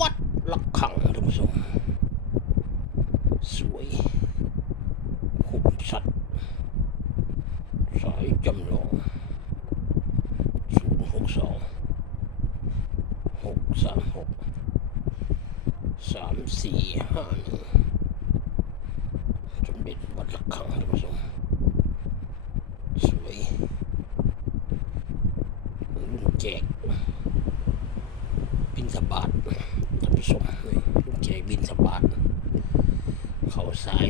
วัดละขังท่านผู้ชมสวยคุ้มชัดสายจำลองศูนย์หกสองหกสามหกสามสี่ห้าหนึ่งสมเด็จวัดละขังท่านผู้ชมสวยรุ่นแจกบินสบาท ท่านผู้ชมนี่ลูกแจกบินสบาดเขาซ้าย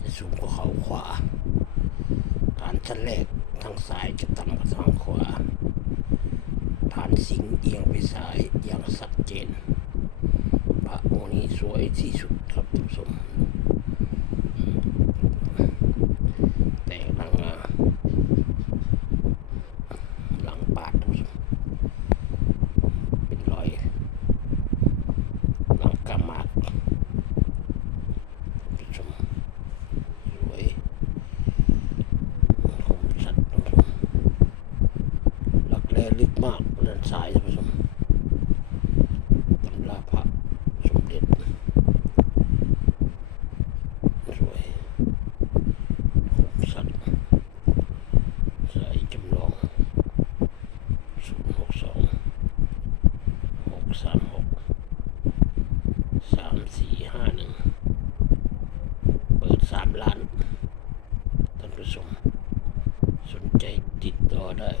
จะสูงกว่าเขาขวาฐานชั้นแรกทางซ้ายจะต่ำกว่าทางขวาฐานสิงเอียงไปซ้ายอย่างชัดเจนพระองค์นี้สวยที่สุดครับท่านผู้ชมแต่หลังงาหลังปาดท่านผู้ชม เป็นรอยหลังกำมากผู้ชมสวยคมชัดท่านผู้ชมหลักแร่ลึก มายท่านผู้ชมตำราพระสมเด็จสวยคมชัดสายจำลองศูนย์หกสองหกสามหกสามสี่ห้าหนึ่งเปิดสามล้านท่านผู้ชมสนใจติดต่อได้